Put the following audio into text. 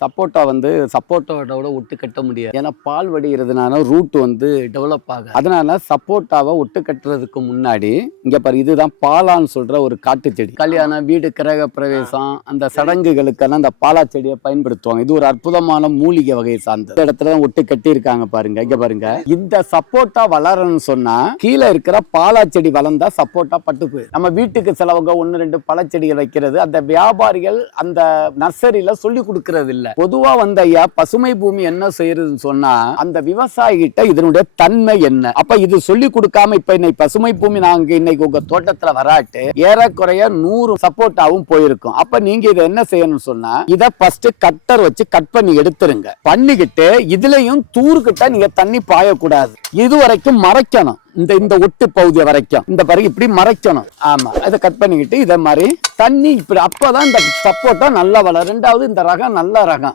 சப்போட்டா வந்து சப்போட்டாவோட ஒட்டு கட்ட முடியாது. ஏன்னா பால் வடிகிறதுனால ரூட் வந்து டெவலப் ஆகும் அதனால சப்போட்டாவை ஒட்டு கட்டுறதுக்கு முன்னாடி இங்க பாரு இதுதான் பாலான்னு சொல்ற ஒரு காட்டு செடி. கல்யாணம் வீடு கிரக பிரவேசம் அந்த சடங்குகளுக்கெல்லாம் அந்த பாலா செடியை பயன்படுத்துவாங்க. இது ஒரு அற்புதமான மூலிகை வகையை சார்ந்த இந்த இடத்துல தான் ஒட்டு கட்டி இருக்காங்க பாருங்க இங்க பாருங்க. இந்த சப்போட்டா வளரணும்னு சொன்னா கீழே இருக்கிற பாலா செடி வளர்ந்தா சப்போட்டா பட்டு போயிடும். நம்ம வீட்டுக்கு சிலவங்க ஒன்னு ரெண்டு பழச்செடிகள் வைக்கிறது அந்த வியாபாரிகள் அந்த நர்சரியில சொல்லி கொடுக்கறது இல்ல பொதுவா வந்த ஐயா பசுமை பூமி என்ன செய்யறதுன்னு சொன்னா அந்த விவசாயிகிட்ட இதனுடைய தன்மை என்ன? அப்ப இது சொல்லி கொடுக்காம இப்ப இன்னைக்கு பசுமை பூமி நாங்க இன்னைக்கு உங்க தோட்டத்துல வராட்டு ஏறக்குறைய நூறு சப்போர்ட்டாவும் போயிருக்கும். அப்ப நீங்க இதை என்ன செய்யணும்னு சொன்னா இத ஃபர்ஸ்ட் கட்டர் வச்சு கட் பண்ணி எடுத்துருங்க. பண்ணிக்கிட்டு இதுலயும் தூர்கிட்ட நீங்க தண்ணி பாயக்கூடாது. இது வரைக்கும் மறைக்கணும். இந்த இந்த ஒட்டு பகுதி வரைக்கும். இந்த பிறகு இப்படி மறைக்கணும். ஆமா அதை கட் பண்ணிக்கிட்டு இதை மாதிரி தண்ணி இப்படி அப்பதான் இந்த சப்போட்டா நல்லா வளரும். ரெண்டாவது இந்த ரகம் நல்ல ரகம்.